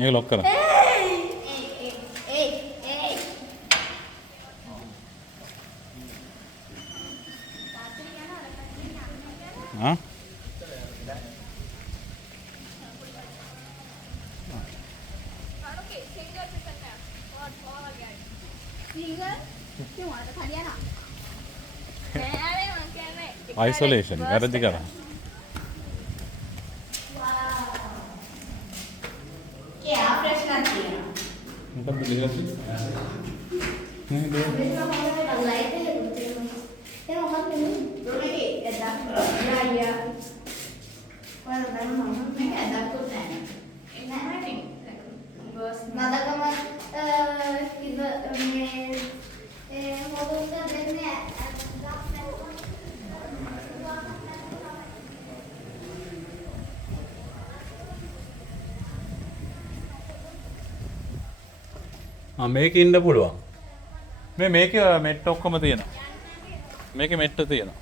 මේක ලොක් කරන්න. ආ? isolation වැරදි කරා. මොකක්ද ලියලා මේකේ ඉන්න පුළුවන්. මේකේ මෙට්ට ඔක්කොම තියෙනවා. මේකේ මෙට්ට තියෙනවා.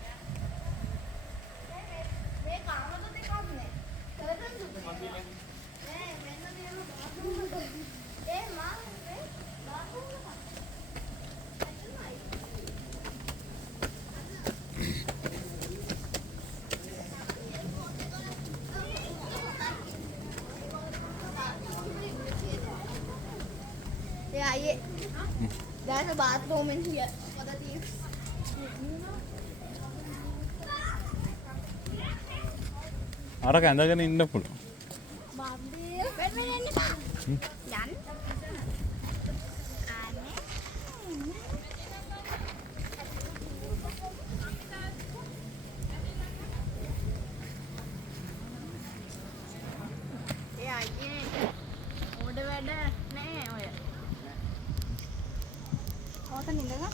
Yeah, there's a bathroom in here for the thieves. අරක ඇඳගෙන ඉන්න පුළුවන්. බම්බේ වෙන්න යන්න බා. යන්න. ඒ අයියේ උඩ වැඩ නෑ ඔය. ඕක නිදලා